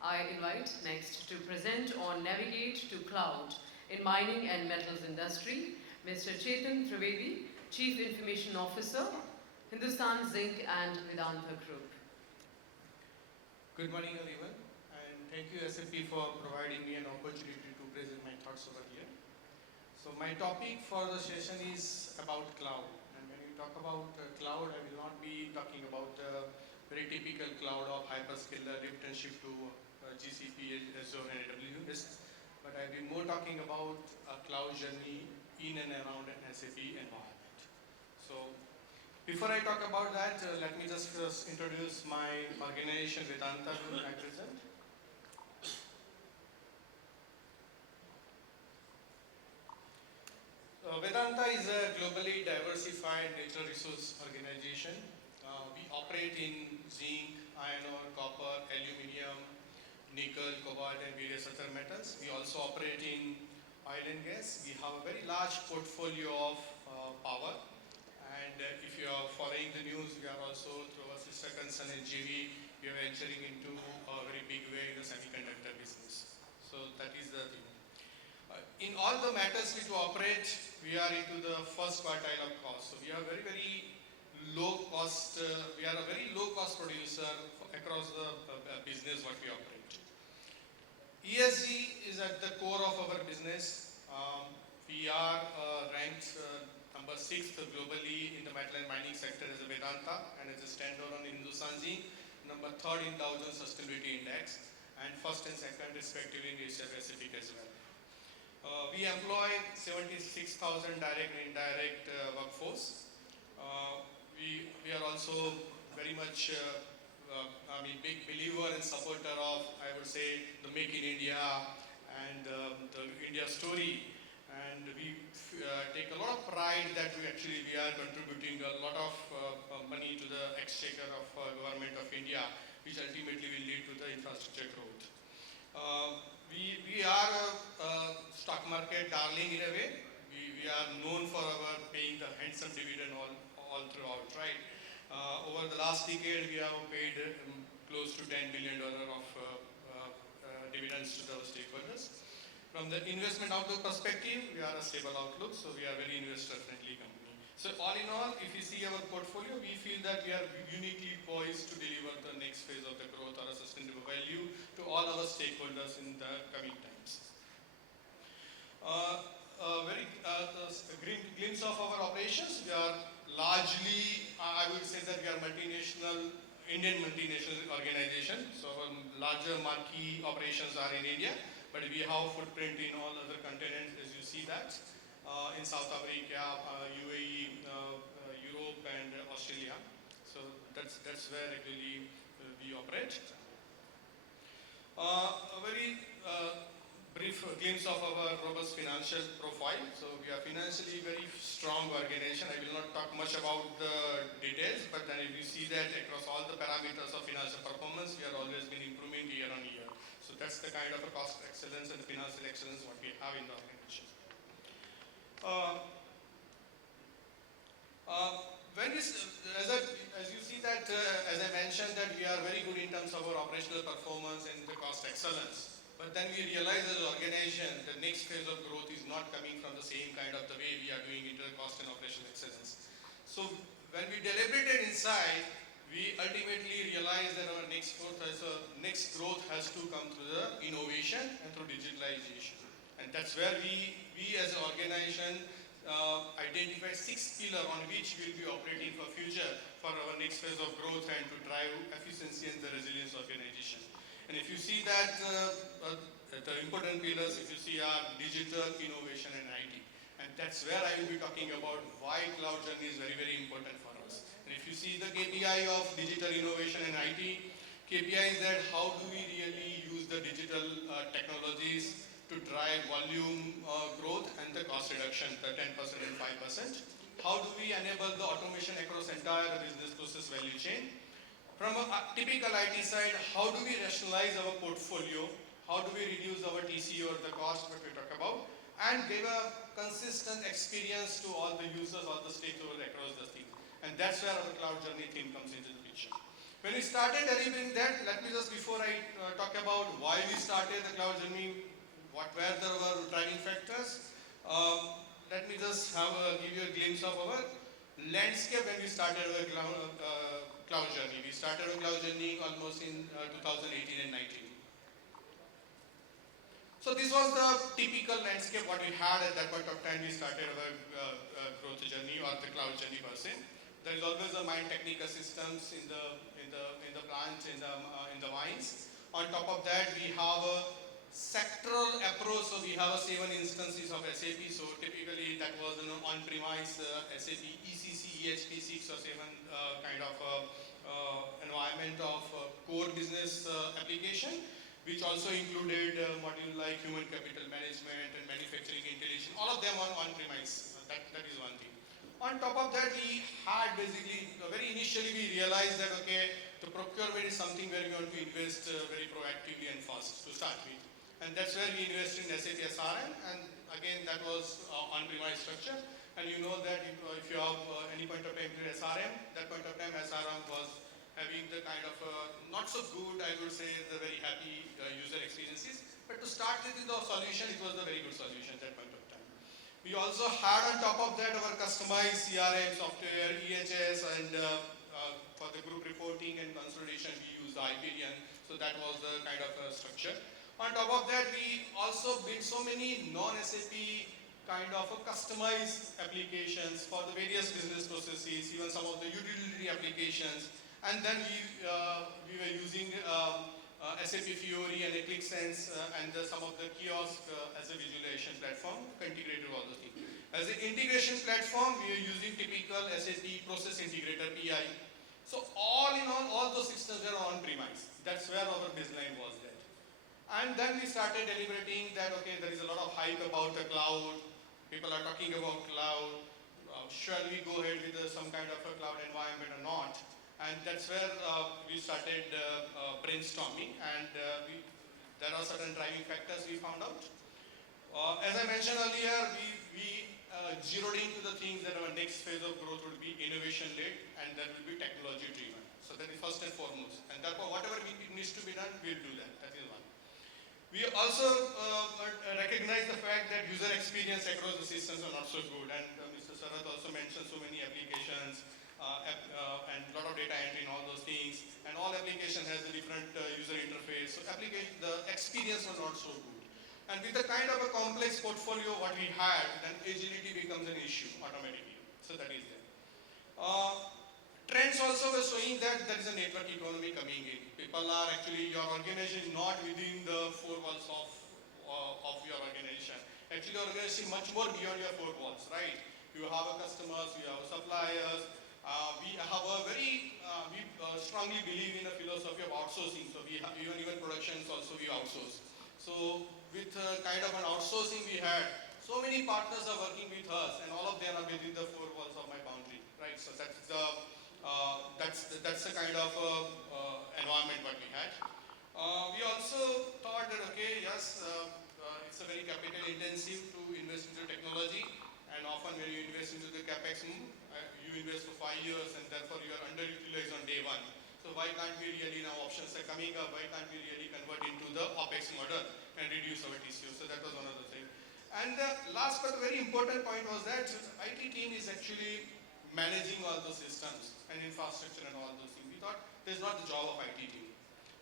I invite next to present on Navigate to Cloud in Mining and Metals Industry, Mr. Chetan Trivedi, Chief Information Officer, Hindustan Zinc and Vedanta Group. Good morning everyone, and thank you SAP for providing me an opportunity to present my thoughts over here. So my topic for the session is about cloud, and when we talk about cloud, I will not be talking about the very typical cloud of hyperscaler lift and shift to GCP, Azure and AWS, but I will be more talking about a cloud journey in and around an SAP environment. So before I talk about that, let me just first introduce my organization Vedanta Group I present. Vedanta is a globally diversified natural resource organization. We operate in zinc, iron ore, copper, aluminium, nickel, cobalt and various other metals. We also operate in oil and gas. We have a very large portfolio of power. And if you are following the news, we are also through our sister concern in JV, we are entering into a very big way in the semiconductor business. So that is the thing. In all the matters which we operate, we are into the first quartile of cost. So we are very low cost, we are a very low cost producer across the business what we operate. ESG is at the core of our business. We are ranked number 6th globally in the metal and mining sector as a Vedanta, and as a standalone in Hindustan Zinc, number 3rd in Dow Jones Sustainability Index, and 1st and 2nd respectively in Asia Pacific as well. We employ 76,000 direct and indirect workforce. We are also very much big believer and supporter of, I would say, the Make in India and the India story. And we take a lot of pride that we are contributing a lot of money to the exchequer of government of India, which ultimately will lead to the infrastructure growth. We are a stock market darling in a way. We are known for our paying the handsome dividend all throughout, right? Over the last decade, we have paid close to $10 billion of dividends to our stakeholders. From the investment outlook perspective, we are a stable outlook, so we are very investor-friendly company. So all in all, if you see our portfolio, we feel that we are uniquely poised to deliver the next phase of the growth or a sustainable value to all our stakeholders in the coming times. A very glimpse of our operations. We are largely, I would say that we are Indian multinational organization. So our larger marquee operations are in India, but we have footprint in all other continents, as you see that, in South Africa, UAE, Europe and Australia. So that's where actually we operate. A very brief glimpse of our robust financial profile. So we are financially very strong organization. I will not talk much about the details, but then if you see that across all the parameters of financial performance, we are always been improving year on year. So that's the kind of a cost excellence and financial excellence what we have in the organization. As you see that, as I mentioned, that we are very good in terms of our operational performance and the cost excellence. But then we realize as an organization, the next phase of growth is not coming from the same kind of the way we are doing into the cost and operational excellence. So when we deliberated inside, we ultimately realized that our next growth has to come through the innovation and through digitalization. And that's where we as an organization identify 6 pillars on which we will be operating for future for our next phase of growth and to drive efficiency and the resilience organization. And if you see that the important pillars, if you see are digital, innovation and IT. And that's where I will be talking about why cloud journey is very important for us. And if you see the KPI of digital innovation and IT, KPI is that how do we really use the digital technologies to drive volume growth and the cost reduction, the 10% and 5%. How do we enable the automation across entire business process value chain? From a typical IT side, how do we rationalize our portfolio? How do we reduce our TCO or the cost that we talk about? And give a consistent experience to all the users, all the stakeholders across the thing. And that's where our cloud journey theme comes into the picture. When we started delivering that, let me just, before I talk about why we started the cloud journey, what were our driving factors. Let me just give you a glimpse of our landscape when we started our cloud journey. We started our cloud journey almost in 2018 and 19. So this was the typical landscape what we had at that point of time. We started our growth journey or the cloud journey per se. There is always a mine technical systems in the plant in the mines. On top of that, we have a sectoral approach. So we have 7 instances of SAP. So typically that was an on-premise SAP ECC, EHP6 or 7 kind of environment of core business application, which also included modules like human capital management and manufacturing intelligence, all of them on-premise. That is one thing. On top of that, we had basically, very initially we realized that, okay, the procurement is something where we want to invest very proactively and fast to start with. And that's where we invested in SAP SRM, and again, that was on-premise structure. And you know that if you have any point of time to SRM, that point of time SRM was having the kind of not so good, I would say, the very happy user experiences. But to start with the solution, it was a very good solution at that point of time. We also had on top of that our customized CRM software, EHS, and for the group reporting and consolidation, we used Hyperion. So that was the kind of structure. On top of that, we also built so many non-SAP kind of customized applications for the various business processes, even some of the utility applications. And then we were using SAP Fiori and ClickSense and some of the kiosk as a visualization platform to integrate all those things. As an integration platform, we are using typical SAP Process Integrator PI. So all in all those systems were on-premise. That's where our baseline was there. And then we started deliberating that, okay, there is a lot of hype about the cloud. People are talking about cloud. Shall we go ahead with some kind of a cloud environment or not? And that's where we started brainstorming, and there are certain driving factors we found out. As I mentioned earlier, we zeroed into the things that our next phase of growth will be innovation-led, and that will be technology-driven. So that is first and foremost. And therefore, whatever needs to be done, we'll do that. That is one. We also recognize the fact that user experience across the systems are not so good, and Mr. Sarath also mentioned so many applications and a lot of data entry and all those things, and all applications has a different user interface. So the experience was not so good. And with the kind of a complex portfolio what we had, then agility becomes an issue automatically. So that is there. Trends also were showing that there is a network economy coming in. People are actually, your organization is not within the 4 walls of your organization. Actually, your organization is much more beyond your 4 walls, right? You have customers, you have suppliers. We have a very, we strongly believe in the philosophy of outsourcing. So we have even productions also we outsource. So with kind of an outsourcing we had, so many partners are working with us, and all of them are within the 4 walls of my boundary, right? So that's the kind of environment what we had. We also thought that, okay, yes, it's a very capital intensive to invest into technology, and often when you invest into the capex, you invest for 5 years, and therefore you are underutilized on day one. So why can't we really, now options are coming up, why can't we really convert into the OPEX model and reduce our TCO? So that was one of the things. And the last but very important point was that IT team is actually managing all those systems and infrastructure and all those things. We thought there's not the job of IT team.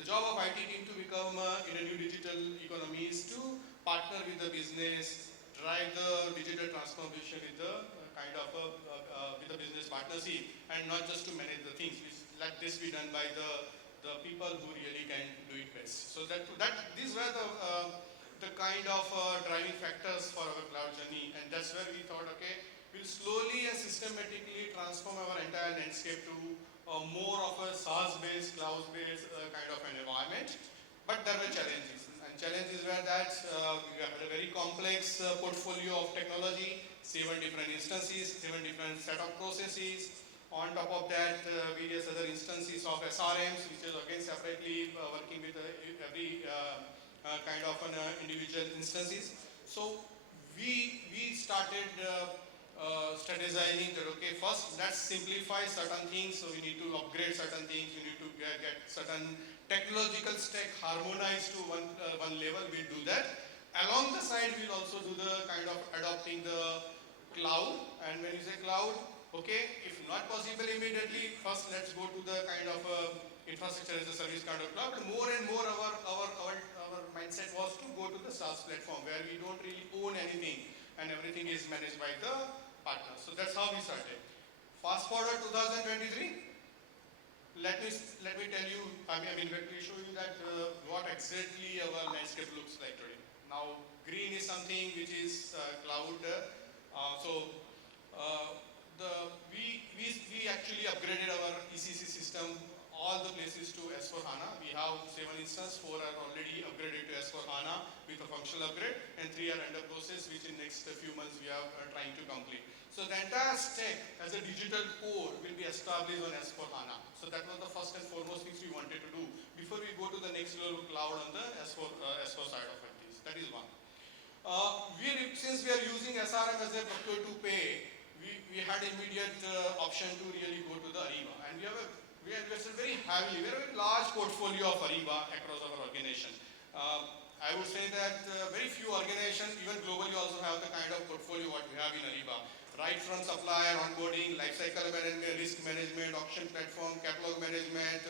The job of IT team to become in a new digital economy is to partner with the business, drive the digital transformation with the kind of with the business partnership, and not just to manage the things. Let this be done by the people who really can do it best. So these were the kind of driving factors for our cloud journey, and that's where we thought, okay, we'll slowly and systematically transform our entire landscape to more of a SaaS-based, cloud-based kind of an environment. But there were challenges, and challenges were that we had a very complex portfolio of technology, 7 different instances, 7 different set of processes. On top of that, various other instances of SRMs, which is again separately working with every kind of an individual instances. So we started strategizing that, okay, first let's simplify certain things. So we need to upgrade certain things. We need to get certain technological stack harmonized to one level, we'll do that. Along the side, we'll also do the kind of adopting the cloud. And when you say cloud, okay, if not possible immediately, first let's go to the kind of infrastructure as a service kind of cloud. But more and more our mindset was to go to the SaaS platform where we don't really own anything and everything is managed by the partners. So that's how we started. Fast forward 2023. Let me tell you, let me show you that what exactly our landscape looks like today. Now, green is something which is cloud. We actually upgraded our ECC system, all the places to S4HANA. We have 7 instances, 4 are already upgraded to S4HANA with a functional upgrade, and 3 are under process, which in next few months we are trying to complete. So the entire stack as a digital core will be established on S4HANA. So that was the first and foremost things we wanted to do before we go to the next level cloud on the S4 side of it. That is one. Since we are using SRM as a procure to pay, we had immediate option to really go to the Ariba. And we invested very heavily. We have a very large portfolio of Ariba across our organization. I would say that very few organizations, even globally, also have the kind of portfolio what we have in Ariba. Right from supplier onboarding, lifecycle management, risk management, auction platform, catalog management,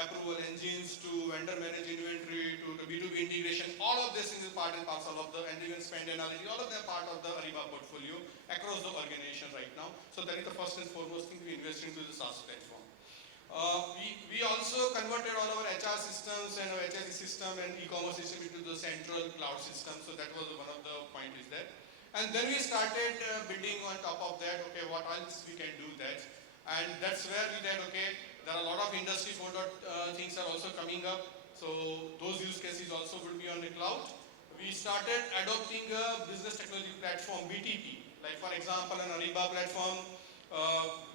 approval engines, to vendor managed inventory, to B2B integration, all of this is part and parcel of the, and even spend analytics, all of them are part of the Ariba portfolio across the organization right now. So that is the first and foremost thing we invest into the SaaS platform. We also converted all our HR systems and our HSE system and e-commerce system into the central cloud system. So that was one of the points is that. And then we started building on top of that, okay, what else we can do that. And that's where we said, okay, there are a lot of industry 4. Things are also coming up. So those use cases also will be on the cloud. We started adopting a business technology platform, BTP. Like for example, on Ariba platform,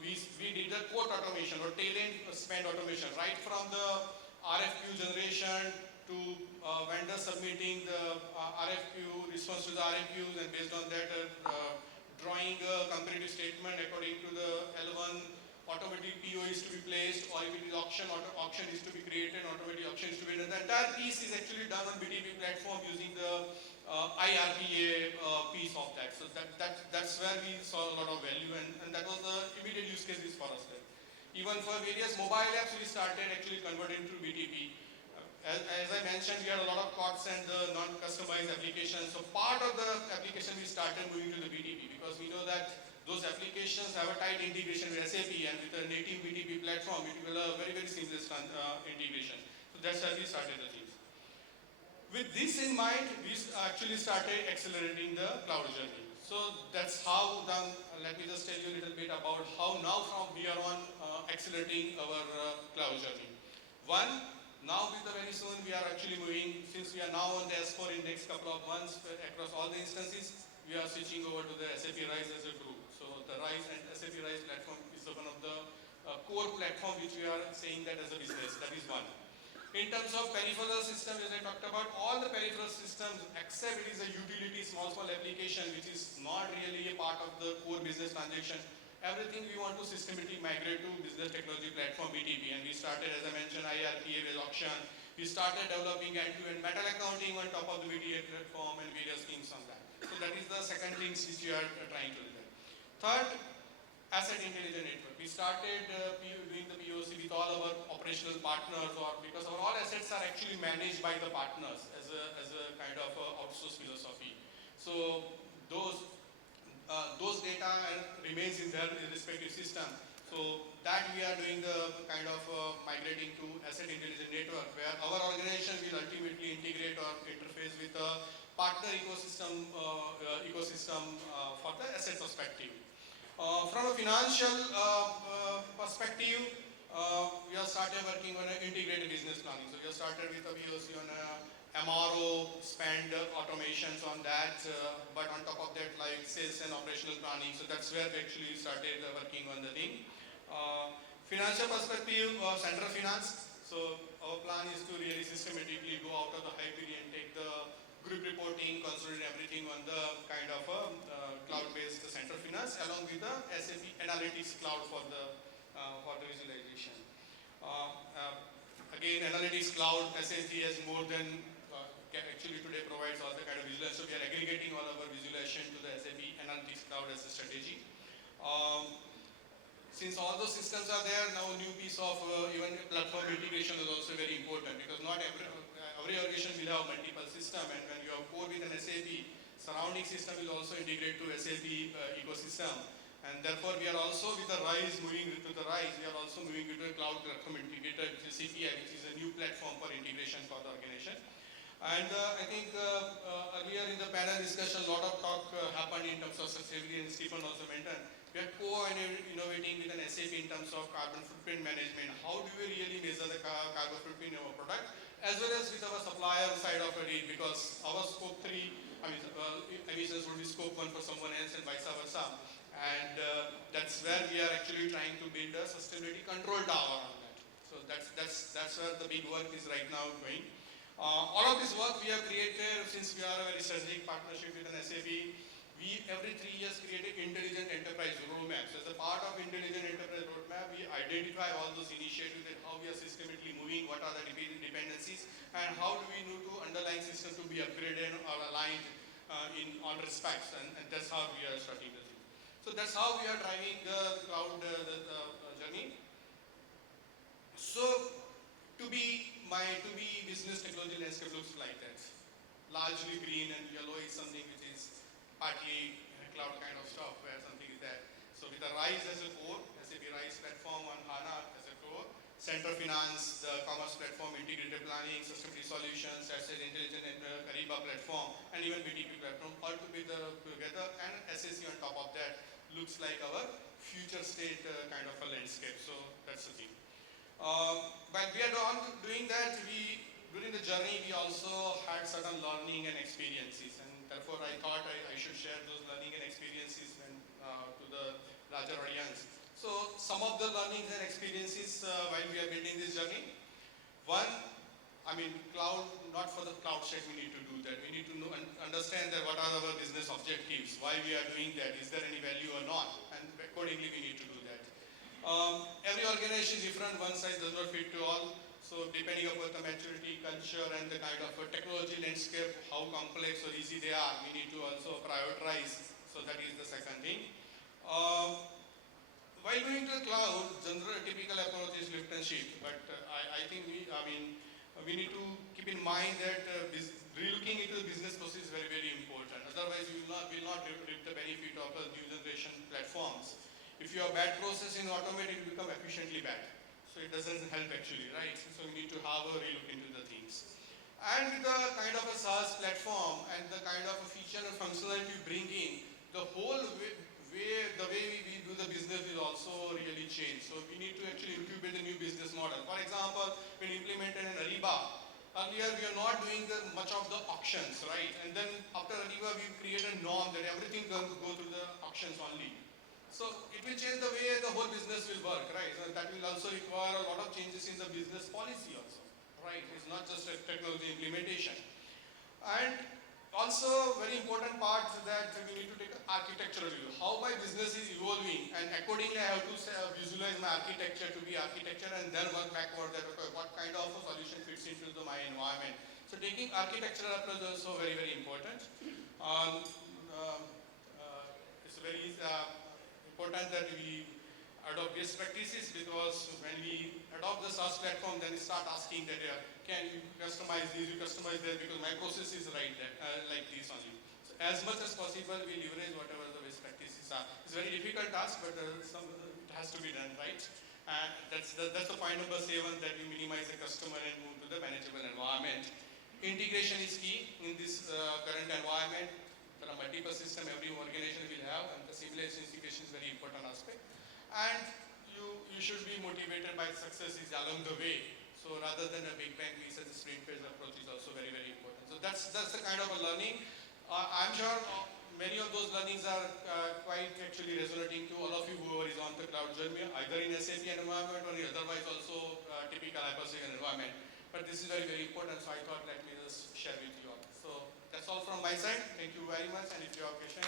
we did the quote automation or tail-end spend automation, right from the RFQ generation to vendor submitting the RFQ, response to the RFQs, and based on that drawing a comparative statement according to the L1, automatic PO is to be placed, or if it is auction is to be created, automatic auction is to be done. The entire piece is actually done on BTP platform using the IRPA piece of that. So that's where we saw a lot of value, and that was the immediate use cases for us there. Even for various mobile apps, we started actually converting to BTP. As I mentioned, we had a lot of COTS and the non-customized applications. So part of the application we started moving to the BTP because we know that those applications have a tight integration with SAP, and with a native BTP platform, it will a very, very seamless integration. So that's how we started the things. With this in mind, we actually started accelerating the cloud journey. So that's how let me just tell you a little bit about how now from here on accelerating our cloud journey. One, now with the very soon we are actually moving, since we are now on the S4 in next couple of months across all the instances, we are switching over to the SAP RISE as a group. So the RISE and SAP RISE platform is one of the core platform which we are saying that as a business. That is one. In terms of peripheral system, as I talked about, all the peripheral systems, except it is a utility small application which is not really a part of the core business transaction, everything we want to systematically migrate to business technology platform BTP. And we started, as I mentioned, IRPA with auction. We started developing end-to-end metal accounting on top of the BTP platform and various things on that. So that is the second thing which we are trying to do. Third, asset intelligence network. We started doing the POC with all our operational partners, or because our all assets are actually managed by the partners as a kind of outsource philosophy. So those data remains in their respective system. So that we are doing the kind of migrating to asset intelligence network, where our organization will ultimately integrate or interface with a partner ecosystem for the asset perspective. From a financial perspective, we have started working on an integrated business planning. So we have started with a POC on MRO, spend automations on that, but on top of that, like sales and operational planning. So that's where we actually started working on the thing. Financial perspective, central finance. So our plan is to really systematically go out of the hybrid and take the group reporting, consolidate everything on the kind of cloud-based central finance, along with the SAP Analytics Cloud for the visualization. again, analytics cloud, SAP has more than, actually today provides all the kind of visualization. So we are aggregating all our visualization to the SAP analytics cloud as a strategy. Since all those systems are there, now a new piece of even platform integration is also very important, because not every organization will have multiple systems, and when you have core with an SAP, surrounding system will also integrate to SAP ecosystem. And therefore, we are also with the RISE, moving to the RISE, we are also moving into a cloud platform integrator, which is CPI, which is a new platform for integration for the organization. And I think earlier in the panel discussion, a lot of talk happened in terms of sustainability, and Stephen also mentioned. We are co-innovating with an SAP in terms of carbon footprint management. How do we really measure the carbon footprint of our product, as well as with our supplier side of it, because our scope 3, emissions would be scope 1 for someone else and vice versa. And that's where we are actually trying to build a sustainability control tower on that. So that's where the big work is right now going. All of this work we have created, since we are a very strategic partnership with an SAP. We every 3 years create an intelligent enterprise roadmap. So as a part of intelligent enterprise roadmap, we identify all those initiatives and how we are systematically moving, what are the dependencies, and how do we need to underlying system to be upgraded or aligned in all respects, and that's how we are starting to do. So that's how we are driving the cloud journey. So to be business technology landscape looks like that. Largely green and yellow is something which is partly cloud kind of stuff, where something is there. So with the RISE as a core, SAP RISE platform on HANA as a core, Center Finance, the commerce platform, integrated planning, sustainability solutions, asset intelligent Ariba platform, and even BTP platform, all together, and SAC on top of that, looks like our future state kind of a landscape. So that's the thing. But we are doing that, during the journey, we also had certain learning and experiences, and therefore I thought I should share those learning and experiences to the larger audience. So some of the learnings and experiences while we are building this journey. One, cloud, not for the cloud sake we need to do that. We need to know and understand that what are our business objectives, why we are doing that, is there any value or not, and accordingly we need to do that. Every organization is different, one size does not fit to all. So depending upon the maturity, culture, and the kind of technology landscape, how complex or easy they are, we need to also prioritize. So that is the second thing. While going to the cloud, general typical approach is lift and shift. But I think we need to keep in mind that relooking into the business process is very, very important. Otherwise, you will not reap the benefit of the new generation platforms. If you have bad process in automate, it will become efficiently bad. So it doesn't help actually, right? So we need to have a relook into the things. And with the kind of a SaaS platform and the kind of a feature and functionality you bring in, the whole the way we do the business will also really change. So we need to actually incubate a new business model. For example, when implemented in Ariba, earlier we are not doing much of the auctions, right? And then after Ariba, we created a norm that everything go through the auctions only. So it will change the way the whole business will work, right? So that will also require a lot of changes in the business policy also, right? It's not just a technology implementation. And also very important part that we need to take architectural view. How my business is evolving, and accordingly I have to visualize my architecture to be architecture, and then work backward that okay, what kind of a solution fits into my environment. So taking architectural approach is also very, very important. It's very important that we adopt best practices, because when we adopt the SaaS platform, then we start asking that can you customize this, you customize that, because my process is right there, like this only. So as much as possible, we leverage whatever the best practices are. It's a very difficult task, but it has to be done, right? And that's the point number 7, that we minimize the customer and move to the manageable environment. Integration is key in this current environment. There are multiple systems every organization will have, and the simulation integration is very important aspect. And you should be motivated by successes along the way. So rather than a big bang, we said the sprint-based approach is also very, very important. So that's the kind of a learning. I'm sure many of those learnings are quite actually resonating to all of you who is on the cloud journey, either in SAP environment or otherwise also typical hyperscale environment. But this is very, very important, so I thought let me just share with you all. So that's all from my side. Thank you very much, and if you have questions.